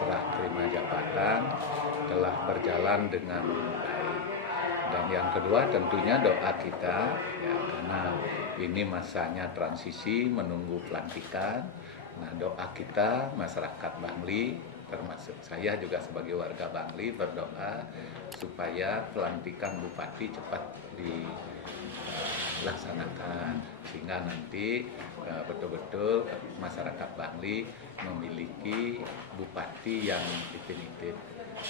serah terima jabatan telah berjalan dengan baik. Dan yang kedua tentunya doa kita, ya, karena ini masanya transisi menunggu pelantikan. Nah, doa kita masyarakat Bangli, termasuk saya juga sebagai warga Bangli, berdoa supaya pelantikan bupati cepat dilaksanakan, sehingga nanti betul-betul masyarakat Bangli memiliki bupati yang definitif.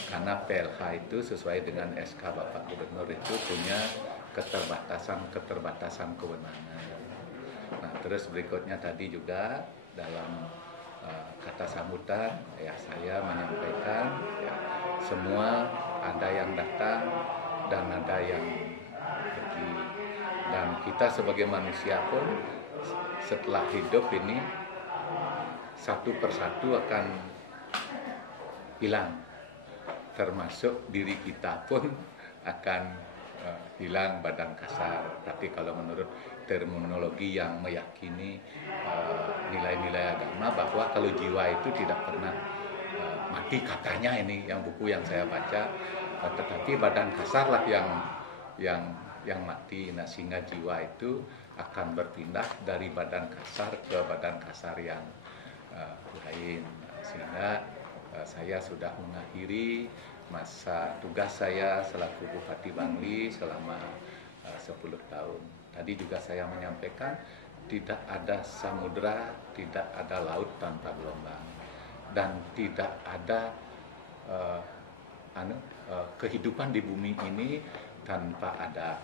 Karena PLH itu sesuai dengan SK Bapak Gubernur itu punya keterbatasan kewenangan. Nah, terus berikutnya tadi juga dalam kata sambutan, ya, saya menyampaikan, ya, semua ada yang datang dan ada yang pergi. Dan kita sebagai manusia pun setelah hidup ini satu persatu akan hilang, termasuk diri kita pun akan hilang badan kasar. Tapi kalau menurut terminologi yang meyakini nilai-nilai agama bahwa kalau jiwa itu tidak pernah mati, katanya ini yang buku yang saya baca, tetapi badan kasarlah yang mati. Nah, sehingga jiwa itu akan berpindah dari badan kasar ke badan kasar yang lain. Sehingga saya sudah mengakhiri masa tugas saya selaku Bupati Bangli selama 10 tahun. Tadi juga saya menyampaikan tidak ada samudera, tidak ada laut tanpa gelombang, dan tidak ada kehidupan di bumi ini tanpa ada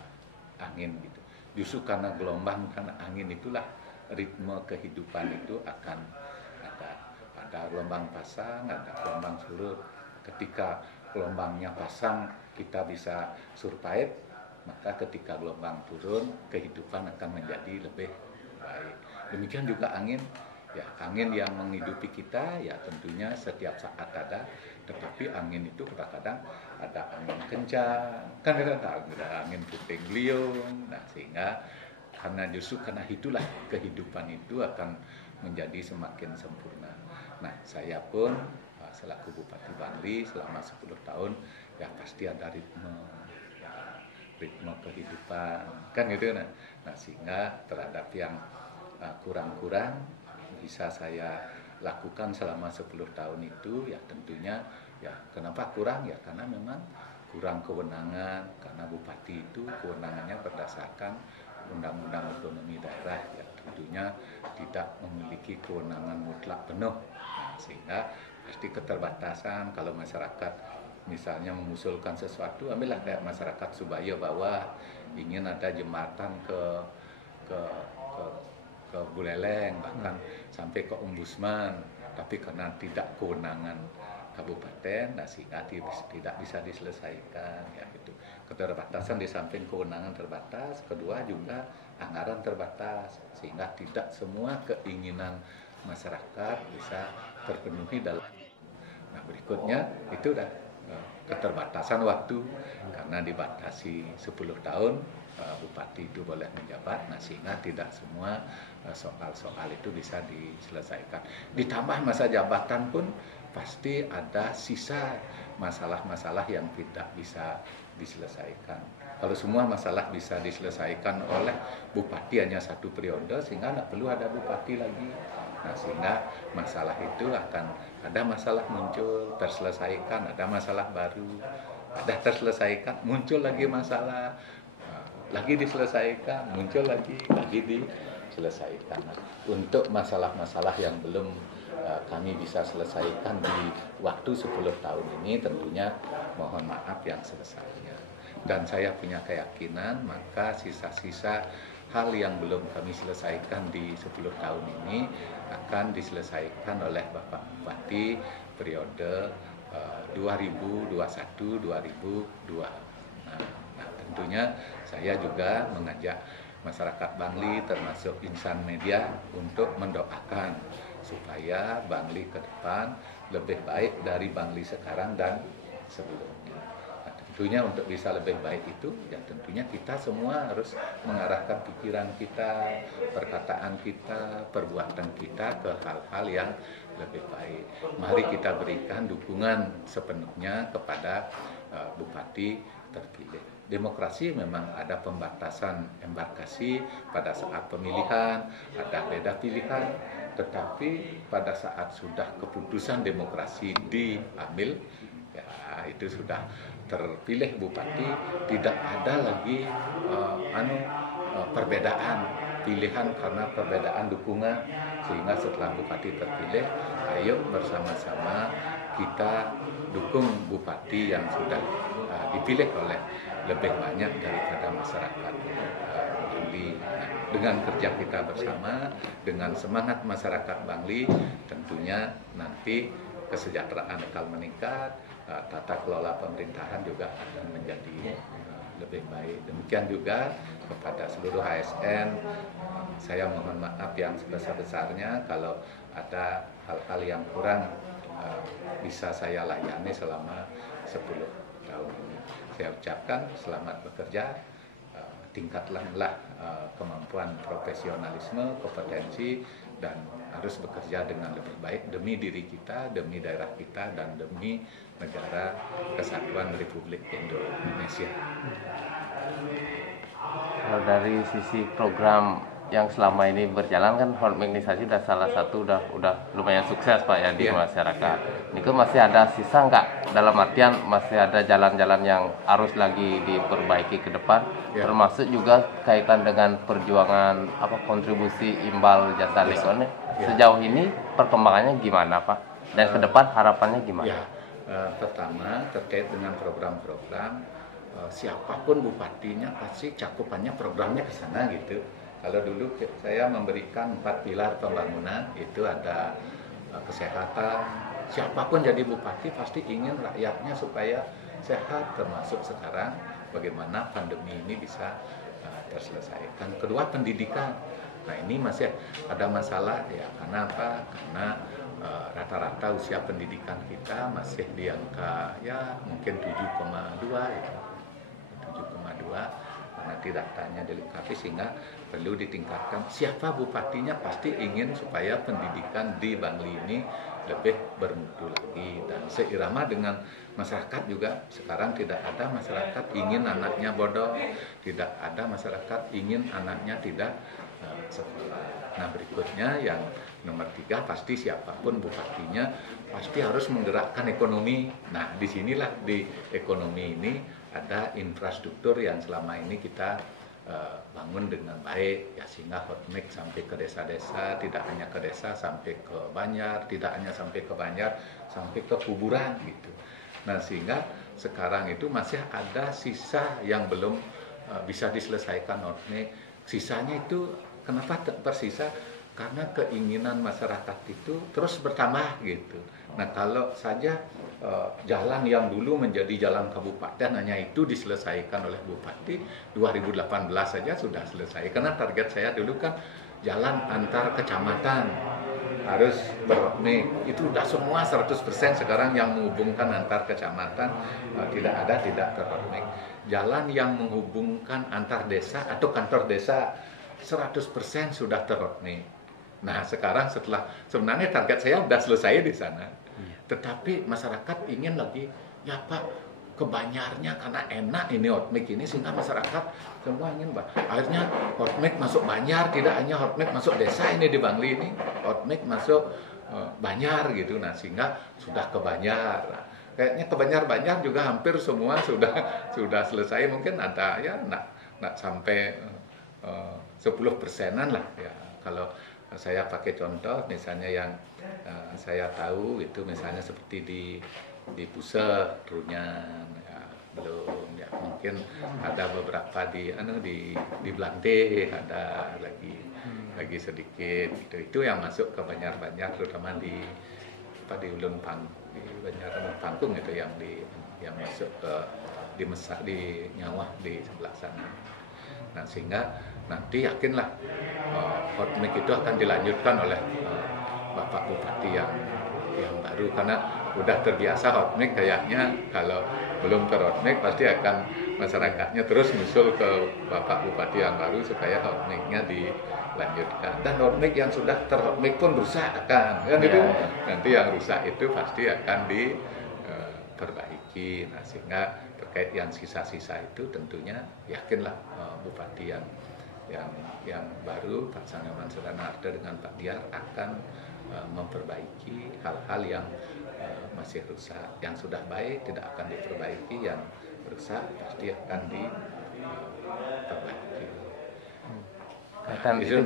angin gitu. Justru karena gelombang, karena angin itulah ritme kehidupan itu akan ada gelombang pasang, ada gelombang surut. Ketika gelombangnya pasang kita bisa survive, maka ketika gelombang turun kehidupan akan menjadi lebih baik. Demikian juga angin, ya, angin yang menghidupi kita, ya, tentunya setiap saat ada, tetapi angin itu kadang-kadang ada angin kencang, kan ada angin puting beliung. Nah, sehingga justru karena itulah kehidupan itu akan menjadi semakin sempurna. Nah, saya pun selaku Bupati Bangli selama 10 tahun, ya, pasti ada ritme kehidupan, kan gitu. Nah, sehingga terhadap yang kurang-kurang bisa saya lakukan selama 10 tahun itu, ya, tentunya, ya, kenapa kurang, ya, karena memang kurang kewenangan, karena bupati itu kewenangannya berdasarkan Undang-Undang Otonomi Daerah, ya, tentunya tidak memiliki kewenangan mutlak penuh. Nah, sehingga pasti keterbatasan. Kalau masyarakat misalnya mengusulkan sesuatu, ambillah kayak masyarakat Subaya bawah ingin ada jembatan ke Buleleng, bahkan sampai ke Ombudsman, tapi karena tidak kewenangan kabupaten, nah, sehingga tidak bisa diselesaikan, ya, gitu. Keterbatasan di samping kewenangan terbatas, kedua juga anggaran terbatas, sehingga tidak semua keinginan masyarakat bisa terpenuhi dalam. Nah, berikutnya itu udah keterbatasan waktu, karena dibatasi 10 tahun bupati itu boleh menjabat. Nah, sehingga tidak semua soal-soal itu bisa diselesaikan. Ditambah masa jabatan pun pasti ada sisa masalah-masalah yang tidak bisa diselesaikan. Kalau semua masalah bisa diselesaikan oleh bupati hanya 1 periode, sehingga tidak perlu ada bupati lagi. Nah, sehingga masalah itu akan ada masalah muncul, terselesaikan, ada masalah baru, ada terselesaikan, muncul lagi masalah, lagi diselesaikan, muncul lagi diselesaikan. Nah, untuk masalah-masalah yang belum kami bisa selesaikan di waktu 10 tahun ini, tentunya mohon maaf yang sebesarnya. Dan saya punya keyakinan maka sisa-sisa hal yang belum kami selesaikan di 10 tahun ini akan diselesaikan oleh Bapak Bupati periode 2021-2002. Nah, tentunya saya juga mengajak masyarakat Bangli termasuk insan media untuk mendoakan supaya Bangli ke depan lebih baik dari Bangli sekarang dan sebelumnya. Nah, tentunya untuk bisa lebih baik itu, ya tentunya kita semua harus mengarahkan pikiran kita, perkataan kita, perbuatan kita ke hal-hal yang lebih baik. Mari kita berikan dukungan sepenuhnya kepada Bupati terpilih. Demokrasi memang ada pembatasan embarkasi pada saat pemilihan, ada beda pilihan, tetapi pada saat sudah keputusan demokrasi diambil, ya itu sudah terpilih bupati, tidak ada lagi perbedaan pilihan karena perbedaan dukungan, sehingga setelah bupati terpilih, ayo bersama-sama kita dukung bupati yang sudah dipilih oleh lebih banyak daripada masyarakat Bangli. Nah, dengan kerja kita bersama, dengan semangat masyarakat Bangli, tentunya nanti kesejahteraan akan meningkat, tata kelola pemerintahan juga akan menjadi lebih baik. Demikian juga kepada seluruh ASN, saya mohon maaf yang sebesar-besarnya kalau ada hal-hal yang kurang bisa saya layani selama 10 tahun ini. Saya ucapkan selamat bekerja, tingkatkanlah kemampuan profesionalisme, kompetensi, dan harus bekerja dengan lebih baik demi diri kita, demi daerah kita, dan demi negara kesatuan Republik Indonesia. Kalau dari sisi program yang selama ini berjalan kan hormignisasi sudah salah satu udah lumayan sukses Pak ya di masyarakat. Ini kan masih ada sisa nggak? Dalam artian masih ada jalan-jalan yang harus lagi diperbaiki ke depan, termasuk juga kaitan dengan perjuangan kontribusi imbal jasa lingkungan. Sejauh ini perkembangannya gimana Pak? Dan ke depan harapannya gimana? Pertama terkait dengan program-program, siapapun bupatinya pasti cakupannya programnya ke sana gitu. Kalau dulu saya memberikan 4 pilar pembangunan, itu ada kesehatan. Siapapun jadi bupati pasti ingin rakyatnya supaya sehat, termasuk sekarang bagaimana pandemi ini bisa terselesaikan. Kedua, pendidikan. Nah, ini masih ada masalah ya. Karena apa? Karena rata-rata usia pendidikan kita masih di angka ya mungkin 7,2 ya. 7,2. Nanti datanya dilengkapi sehingga perlu ditingkatkan. Siapa bupatinya pasti ingin supaya pendidikan di Bangli ini lebih bermutu lagi dan seirama dengan masyarakat juga. Sekarang tidak ada masyarakat ingin anaknya bodoh, tidak ada masyarakat ingin anaknya tidak sekolah. Nah, berikutnya yang nomor 3, pasti siapapun bupatinya pasti harus menggerakkan ekonomi. Nah, disinilah di ekonomi ini ada infrastruktur yang selama ini kita bangun dengan baik ya, sehingga hotmix sampai ke desa-desa, tidak hanya ke desa, sampai ke Banjar, tidak hanya sampai ke Banjar, sampai ke kuburan gitu. Nah, sehingga sekarang itu masih ada sisa yang belum bisa diselesaikan hotmix. Sisanya itu kenapa tersisa? Karena keinginan masyarakat itu terus bertambah gitu. Nah, kalau saja jalan yang dulu menjadi jalan kabupaten hanya itu diselesaikan oleh bupati, 2018 saja sudah selesai. Karena target saya dulu kan jalan antar kecamatan harus berhotmix. Itu sudah semua 100%. Sekarang yang menghubungkan antar kecamatan tidak terhotmix. Jalan yang menghubungkan antar desa atau kantor desa 100% sudah terhotmix. Nah, sekarang sebenarnya target saya sudah selesai di sana. Tetapi masyarakat ingin lagi, ya Pak, ke Banyarnya karena enak ini hotmix ini, sehingga masyarakat semua ingin, akhirnya hotmix masuk Banyar, tidak hanya hotmix masuk desa ini di Bangli ini, hotmix masuk Banyar gitu. Nah, sehingga sudah ke Banyar. Nah, kayaknya ke Banyar juga hampir semua sudah selesai. Mungkin ada ya nak sampai 10%-an lah ya. Kalau saya pakai contoh misalnya yang saya tahu itu misalnya seperti di Pusat, Runyan ya, belum ya, mungkin ada beberapa di Blante ada lagi sedikit gitu. Itu yang masuk ke Banjar terutama di Ulun Pangkung itu yang masuk ke di Nyawah di sebelah sana. Nah, sehingga nanti yakinlah hotmix itu akan dilanjutkan oleh Bapak Bupati yang yang baru, karena udah terbiasa hot mic kayaknya kalau belum ke hot mic pasti akan masyarakatnya terus nyusul ke Bapak Bupati yang baru supaya hot mic-nya dilanjutkan. Dan hot mic yang sudah ter-hot mic pun rusak kan itu nanti yang rusak itu pasti akan diperbaiki. Nah, sehingga terkait yang sisa-sisa itu tentunya yakinlah Bupati yang baru Pak Sangaman Suranarta dengan Pak Diar akan memperbaiki hal-hal yang masih rusak. Yang sudah baik tidak akan diperbaiki, yang rusak pasti akan diperbaiki.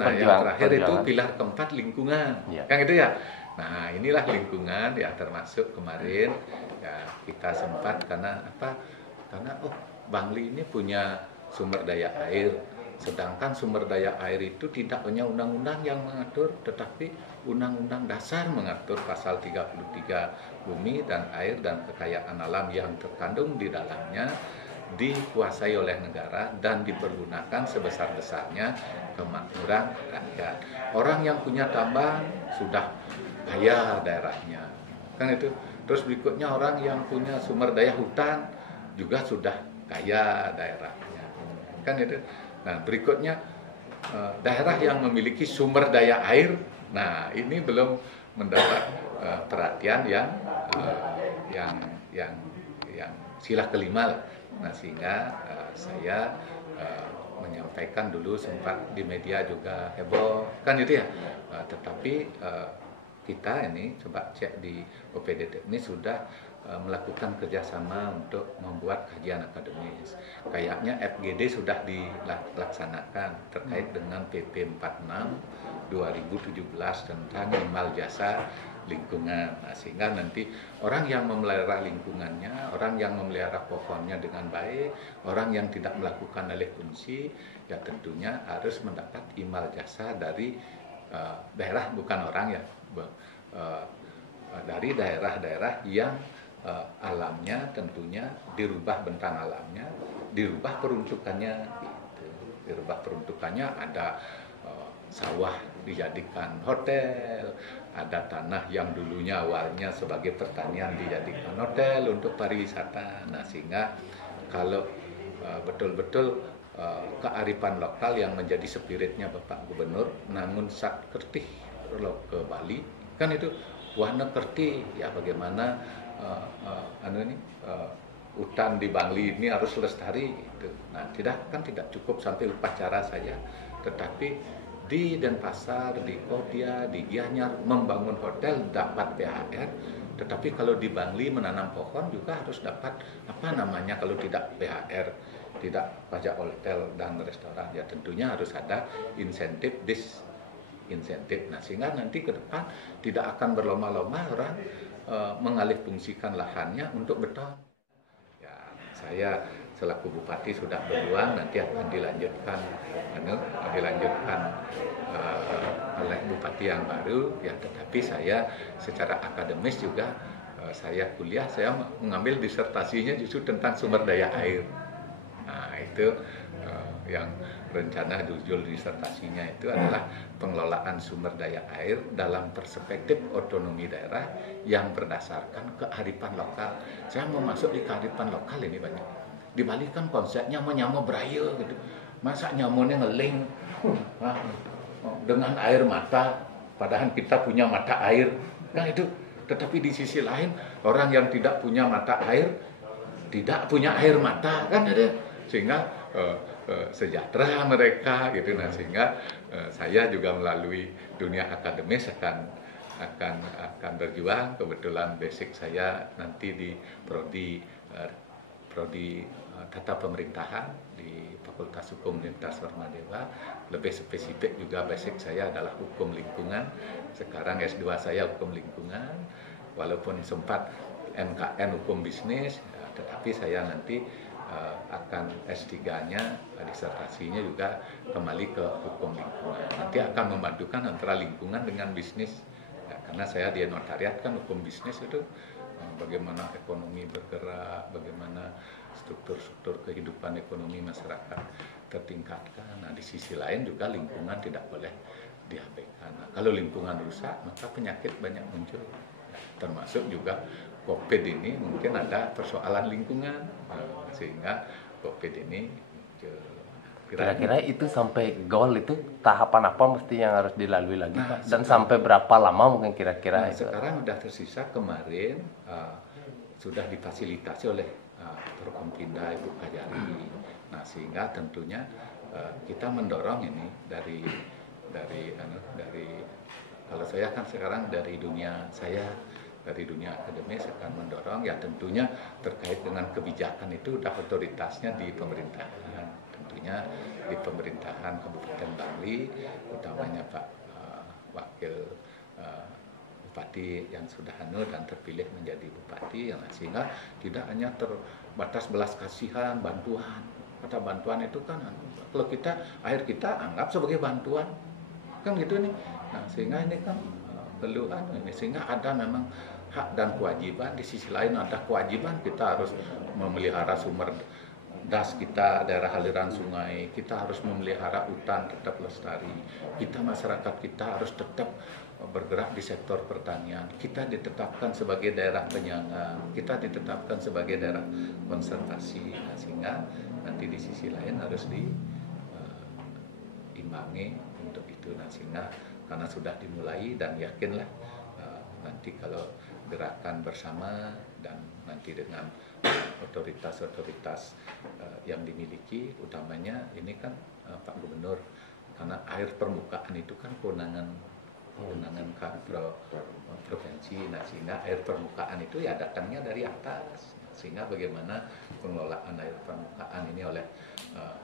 Nah, yang terakhir itu pilar keempat lingkungan, kan gitu ya. Nah, inilah lingkungan ya, termasuk kemarin ya kita sempat karena Bangli ini punya sumber daya air. Sedangkan sumber daya air itu tidak hanya undang-undang yang mengatur, tetapi undang-undang dasar mengatur pasal 33 bumi dan air dan kekayaan alam yang terkandung di dalamnya dikuasai oleh negara dan dipergunakan sebesar-besarnya kemakmuran rakyat. Orang yang punya tambang sudah kaya daerahnya, kan itu. Terus berikutnya orang yang punya sumber daya hutan juga sudah kaya daerahnya, kan itu. Nah, berikutnya daerah yang memiliki sumber daya air, nah ini belum mendapat perhatian yang sila kelima lah. Nah, sehingga saya menyampaikan dulu sempat di media juga heboh, kan itu ya. Tetapi kita ini coba cek di OPD Teknis sudah melakukan kerjasama untuk membuat kajian akademis. Kayaknya FGD sudah dilaksanakan terkait dengan PP 46 2017 tentang imal jasa lingkungan. Nah, sehingga nanti orang yang memelihara lingkungannya, orang yang memelihara pohonnya dengan baik, orang yang tidak melakukan alih fungsi, ya tentunya harus mendapat imal jasa dari daerah, bukan orang ya, dari daerah-daerah yang alamnya tentunya dirubah, bentang alamnya dirubah, peruntukannya gitu. Dirubah peruntukannya, ada sawah dijadikan hotel, ada tanah yang dulunya awalnya sebagai pertanian dijadikan hotel untuk pariwisata. Nah, sehingga kalau betul-betul kearifan lokal yang menjadi spiritnya Bapak Gubernur Nangun Sak Kertih ke Bali, kan itu warna kerti ya, bagaimana hutan di Bangli ini harus lestari gitu. Nah, tidak cukup sampai upacara saja, tetapi di Denpasar, di Kodia, di Gianyar membangun hotel dapat PHR, tetapi kalau di Bangli menanam pohon juga harus dapat kalau tidak PHR, tidak pajak hotel dan restoran. Ya tentunya harus ada insentif insentif. Nah, sehingga nanti ke depan tidak akan berlomba-lomba orang mengalihfungsikan lahannya untuk beton. Ya, saya selaku bupati sudah berjuang, nanti akan dilanjutkan oleh bupati yang baru. Ya, tetapi saya secara akademis juga saya kuliah, saya mengambil disertasinya justru tentang sumber daya air. Nah, itu yang rencana judul disertasinya itu adalah pengelolaan sumber daya air dalam perspektif otonomi daerah yang berdasarkan kearifan lokal. Saya mau masuk di kearifan lokal ini banyak. Di Bali kan konsepnya menyamu beraya gitu. Masa nyamunya ngeling dengan air mata, padahal kita punya mata air, kan itu. Tetapi di sisi lain orang yang tidak punya mata air tidak punya air mata, kan ada. Sehingga sejahtera mereka gitu. Nah, sehingga saya juga melalui dunia akademis akan berjuang. Kebetulan basic saya nanti di prodi tata pemerintahan di Fakultas Hukum Universitas Warmadewa. Lebih spesifik juga basic saya adalah hukum lingkungan. Sekarang S2 saya hukum lingkungan, walaupun sempat MKN hukum bisnis, tetapi saya nanti akan S3-nya, disertasinya juga kembali ke hukum lingkungan. Nanti akan memadukan antara lingkungan dengan bisnis. Ya, karena saya di notariat kan hukum bisnis itu bagaimana ekonomi bergerak, bagaimana struktur-struktur kehidupan ekonomi masyarakat tertingkatkan. Nah, di sisi lain juga lingkungan tidak boleh diabaikan. Nah, kalau lingkungan rusak, maka penyakit banyak muncul. termasuk juga COVID ini mungkin ada persoalan lingkungan, sehingga COVID ini kira-kira itu sampai goal itu tahapan apa mesti yang harus dilalui lagi Pak? Dan sekarang, sampai berapa lama mungkin kira-kira itu? Sekarang udah tersisa kemarin sudah difasilitasi oleh Forkompinda Ibu Kajari. Nah, sehingga tentunya kita mendorong ini dari kalau saya kan sekarang dari dunia akademis akan mendorong ya tentunya terkait dengan kebijakan itu udah otoritasnya di pemerintahan, tentunya di pemerintahan Kabupaten Bangli, utamanya Pak Wakil Bupati yang sudah dan terpilih menjadi bupati, sehingga tidak hanya terbatas belas kasihan bantuan. Kata bantuan itu kan kalau air kita anggap sebagai bantuan kan gitu nih. Nah, sehingga ini kan perlu ini, sehingga ada memang hak dan kewajiban. Di sisi lain ada kewajiban kita harus memelihara sumber das kita, daerah aliran sungai, kita harus memelihara hutan tetap lestari, kita masyarakat kita harus tetap bergerak di sektor pertanian, kita ditetapkan sebagai daerah penyangga, kita ditetapkan sebagai daerah konservasi, sehingga nanti di sisi lain harus diimbangi untuk itu, sehingga karena sudah dimulai dan yakinlah nanti kalau gerakan bersama dan nanti dengan otoritas-otoritas yang dimiliki, utamanya ini kan Pak Gubernur, karena air permukaan itu kan kewenangan provinsi, sehingga air permukaan itu ya datangnya dari atas, sehingga bagaimana pengelolaan air permukaan ini oleh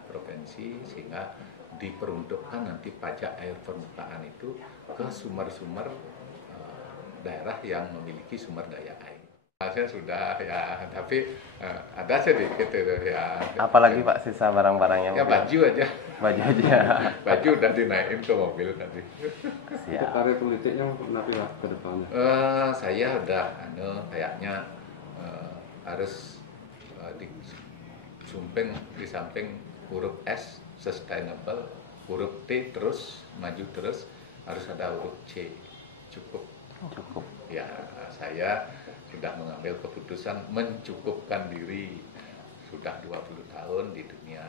provinsi, sehingga diperuntukkan nanti pajak air permukaan itu ke sumber-sumber daerah yang memiliki sumber daya air. Saya sudah ya, tapi ada sedikit itu ya. Apalagi Pak sisa barang-barangnya? Ya baju aja. Baju aja. Baju udah dinaikin ke mobil tadi. Untuk karir politiknya nanti lah ke depannya. Saya udah kayaknya harus di samping huruf S sustainable, huruf T terus maju terus, harus ada huruf C cukup. Ya, saya sudah mengambil keputusan mencukupkan diri, sudah 20 tahun di dunia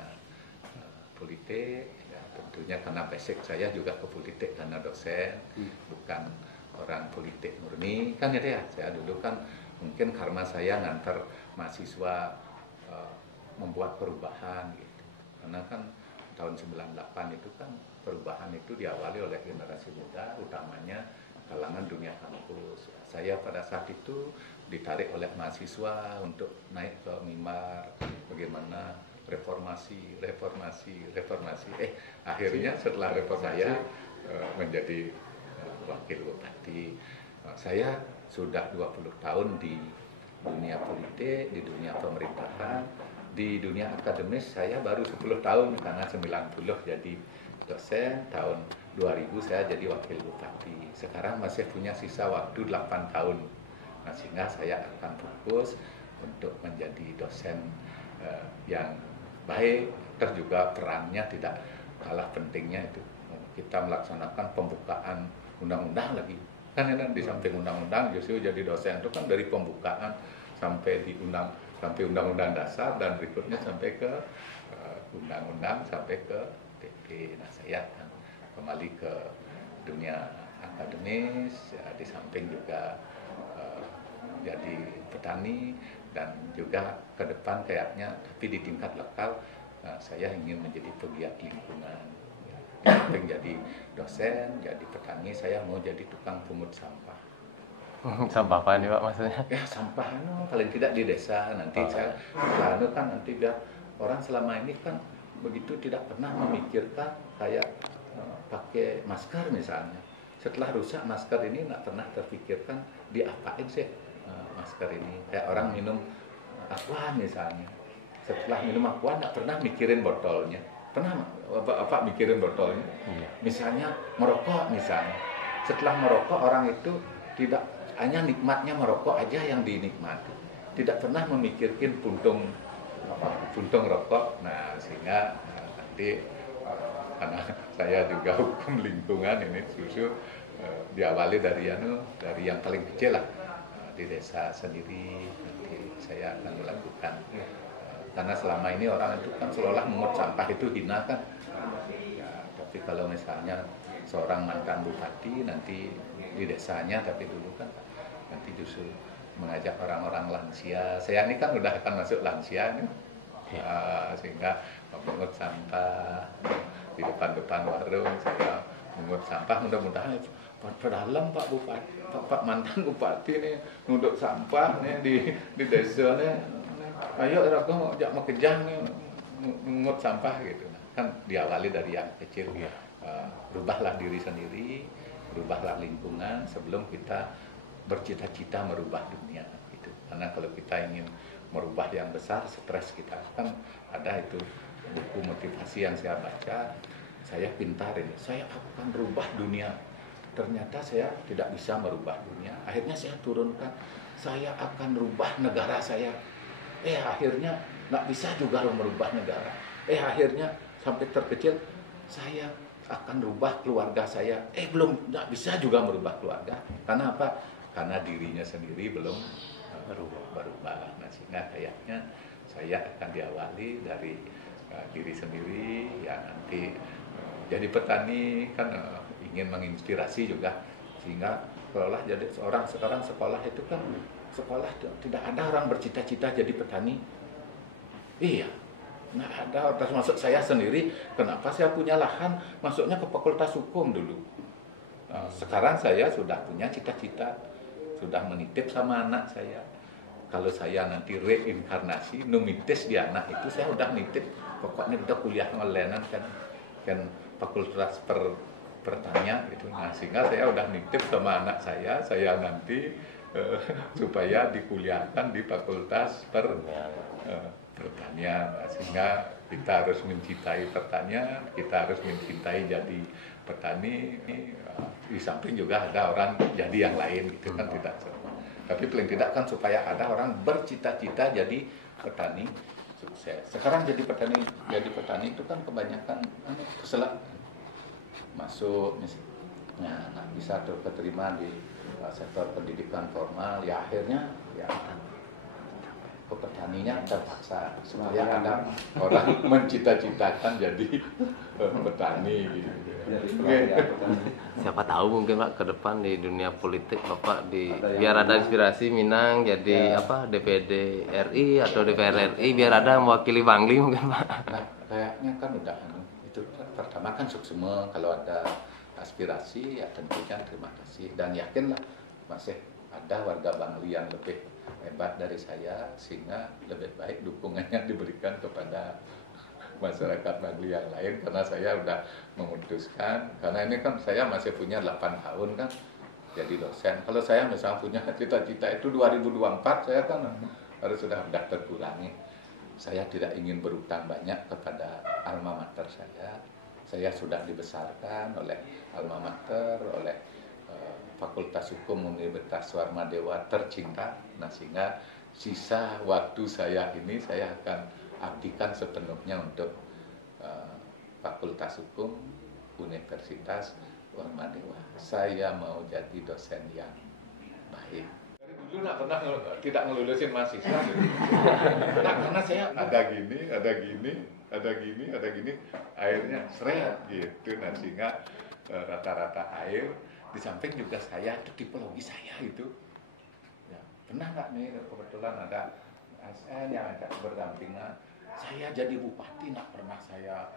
politik, ya tentunya karena basic saya juga ke politik karena dosen, bukan orang politik murni kan ya. Saya dulu kan mungkin karena saya ngantar mahasiswa membuat perubahan gitu, karena kan tahun 98 itu kan perubahan itu diawali oleh generasi muda, utamanya kalangan dunia kampus. Saya pada saat itu ditarik oleh mahasiswa untuk naik ke mimbar, bagaimana reformasi. Akhirnya setelah reformasi saya menjadi wakil bupati. Saya sudah 20 tahun di dunia politik, di dunia pemerintahan, di dunia akademis saya baru 10 tahun karena 90 jadi dosen, tahun 2000 saya jadi wakil bupati. Sekarang masih punya sisa waktu 8 tahun. Sehingga saya akan fokus untuk menjadi dosen yang baik, terus juga perannya tidak kalah pentingnya itu. Kita melaksanakan pembukaan undang-undang lagi. Kan di samping undang-undang justru jadi dosen itu kan dari pembukaan sampai undang-undang dasar dan berikutnya sampai ke undang-undang sampai ke PP. Saya akan kembali ke dunia akademis, ya, di samping juga jadi petani dan juga ke depan kayaknya, tapi di tingkat lokal saya ingin menjadi pegiat lingkungan. Di samping jadi dosen, jadi petani, saya mau jadi tukang pungut sampah. Sampah apa nih Pak maksudnya? Ya sampah paling tidak di desa nanti saya kan nanti biar orang selama ini kan begitu tidak pernah memikirkan kayak pakai masker misalnya. Setelah rusak masker ini nggak pernah terpikirkan diapain sih masker ini. Kayak orang minum aqua misalnya. Setelah minum aqua nggak pernah mikirin botolnya. Pernah apa mikirin botolnya? Iya. Misalnya merokok misalnya. Setelah merokok orang itu tidak hanya nikmatnya merokok aja yang dinikmati. Tidak pernah memikirkan puntung rokok. Nah, sehingga nanti karena saya juga hukum lingkungan ini justru diawali dari yang paling kecil lah. di desa sendiri nanti saya akan lakukan. Karena selama ini orang itu kan seolah mengut sampah itu hina kan. Ya, tapi kalau misalnya seorang mantan bupati nanti di desanya, tapi dulu kan nanti justru mengajak orang-orang lansia. Saya ini kan udah akan masuk lansia nih. Sehingga mengut sampah di depan-depan warung, saya mengut sampah, mudah-mudahan dalam Pak Bupati, Pak mantan Bupati nih nunduk sampah nih di desa nih. Ayo aku mau jak makejang nih mengut sampah gitu. Kan diawali dari yang kecil. Rubahlah diri sendiri, rubahlah lingkungan sebelum kita bercita-cita merubah dunia gitu. Karena kalau kita ingin merubah yang besar, stres kita kan ada itu buku motivasi yang saya baca. Saya pintar ini, saya akan rubah dunia. Ternyata saya tidak bisa merubah dunia. Akhirnya saya turunkan, saya akan rubah negara saya. Akhirnya nggak bisa juga merubah negara. Akhirnya sampai terkecil, saya akan rubah keluarga saya. Belum, nggak bisa juga merubah keluarga. Karena apa? Karena dirinya sendiri belum berubah. Nah, sehingga kayaknya saya akan diawali dari diri sendiri, ya nanti jadi petani kan ingin menginspirasi juga, sehingga seolah jadi seorang sekarang sekolah itu kan sekolah tidak ada orang bercita-cita jadi petani. Iya, nggak ada. Termasuk saya sendiri, kenapa saya punya lahan masuknya ke Fakultas Hukum dulu. Sekarang saya sudah punya cita-cita, sudah menitip sama anak saya. Kalau saya nanti reinkarnasi, numitis di anak itu, saya udah nitip, pokoknya udah kuliah ngelenan kan Fakultas Pertanian gitu. Nah, sehingga saya udah nitip sama anak saya nanti supaya dikuliahkan di Fakultas Pertanian. Nah, sehingga kita harus mencintai pertanian, kita harus mencintai jadi petani. Di samping juga ada orang jadi yang lain gitu kan, tidak semua. Tapi paling tidak kan supaya ada orang bercita-cita jadi petani sukses. Sekarang jadi petani itu kan kebanyakan keselak masuk misalnya nggak bisa keterima di sektor pendidikan formal, ya akhirnya ya ke petaninya terpaksa supaya ada orang mencita-citakan jadi petani gitu. Siapa tahu mungkin Pak ke depan di dunia politik Bapak biar ada inspirasi Minang jadi DPD RI atau DPR RI, biar ada mewakili Bangli mungkin Pak. Nah, kayaknya kan udah itu pertama kan suksema, kalau ada aspirasi ya tentunya terima kasih dan yakinlah masih ada warga Bangli yang lebih hebat dari saya, sehingga lebih baik dukungannya diberikan kepada masyarakat Bangli yang lain, karena saya sudah memutuskan, karena ini kan saya masih punya 8 tahun kan jadi dosen. Kalau saya misalnya punya cita-cita itu 2024, saya kan harus sudah terkurangi. Saya tidak ingin berutang banyak kepada alma mater saya. Saya sudah dibesarkan oleh alma mater, oleh Fakultas Hukum Universitas Swarmadewa tercinta. Nah, sehingga sisa waktu saya ini saya akan abdikan sepenuhnya untuk Fakultas Hukum Universitas Swarmadewa. Saya mau jadi dosen yang baik. Dari dulu nggak pernah tidak ngelulusin mahasiswa. Nah, karena saya ada gini, akhirnya seret gitu. Nah, sehingga rata-rata air, di samping juga saya itu tipologi saya itu. Ya, pernah nggak nih kebetulan ada ASN yang agak berdampingan, saya jadi bupati nggak pernah saya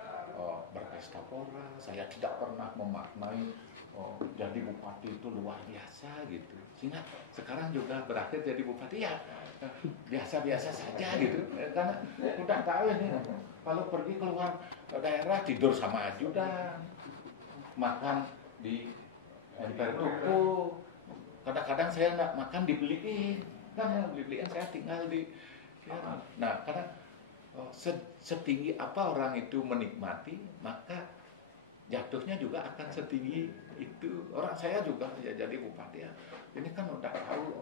berpesta pora, saya tidak pernah memaknai jadi bupati itu luar biasa gitu. Sehingga sekarang juga berakhir jadi bupati ya biasa-biasa saja gitu. Karena udah tahu ini, kalau pergi keluar daerah tidur sama ajudan, makan di emper toko, kadang-kadang saya nggak makan dibeliin, kan dibeliin, saya tinggal di ya. Nah, karena setinggi apa orang itu menikmati, maka jatuhnya juga akan setinggi itu. Orang saya juga ya jadi bupati ya, ini kan udah tahu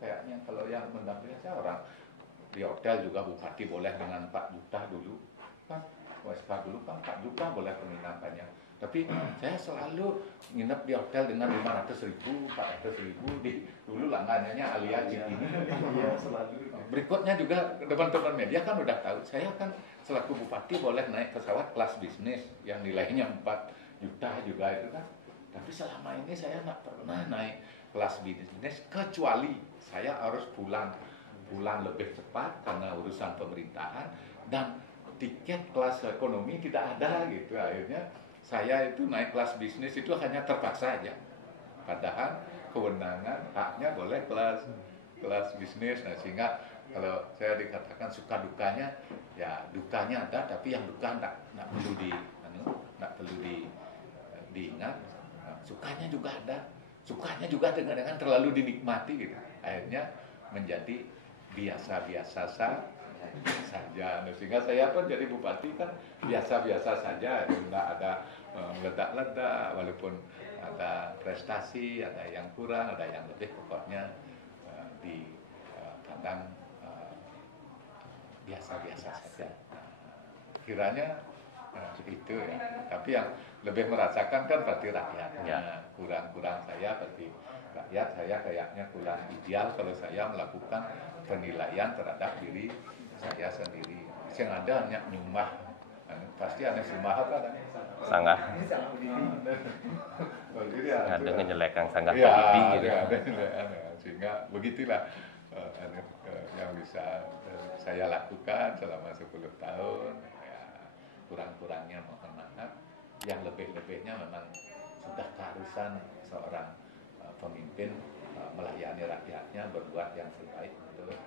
kayaknya kalau yang mendampingi saya orang di hotel juga bupati boleh dengan 4 juta dulu kan, WSK dulu kan 4 juta boleh penginapannya. Tapi saya selalu nginep di hotel dengan 500.000, 400.000 dulu langganannya Alia gini. Berikutnya juga teman-teman media kan udah tahu, saya kan selaku bupati boleh naik pesawat kelas bisnis yang nilainya 4 juta juga itu kan. Tapi selama ini saya nggak pernah naik kelas bisnis, kecuali saya harus pulang lebih cepat karena urusan pemerintahan, dan tiket kelas ekonomi tidak ada gitu. Akhirnya saya itu naik kelas bisnis itu hanya terpaksa aja. Padahal kewenangan haknya boleh kelas bisnis. Nah, sehingga kalau saya dikatakan suka dukanya, ya dukanya ada, tapi yang duka enggak perlu diingat. Nah, sukanya juga ada. Sukanya juga dengan terlalu dinikmati gitu. Akhirnya menjadi biasa-biasa saja. Nah, sehingga saya pun jadi bupati kan biasa-biasa saja, tidak ada meledak-ledak, walaupun ada prestasi, ada yang kurang, ada yang lebih, pokoknya dipandang biasa-biasa saja. Kiranya itu ya. Tapi yang lebih merasakan kan berarti rakyatnya. Kurang-kurang saya berarti rakyat, saya kayaknya kurang ideal kalau saya melakukan penilaian terhadap diri saya sendiri. Yang ada hanya nyumbah, pasti ada nyumbah apa kan? Sanggah. Ada menyelekan sanggah politik gitu. Sehingga begitulah yang bisa saya lakukan selama 10 tahun. Ya, kurang-kurangnya mohon maaf. Yang lebih-lebihnya memang sudah keharusan seorang pemimpin melayani rakyatnya, berbuat yang terbaik untuk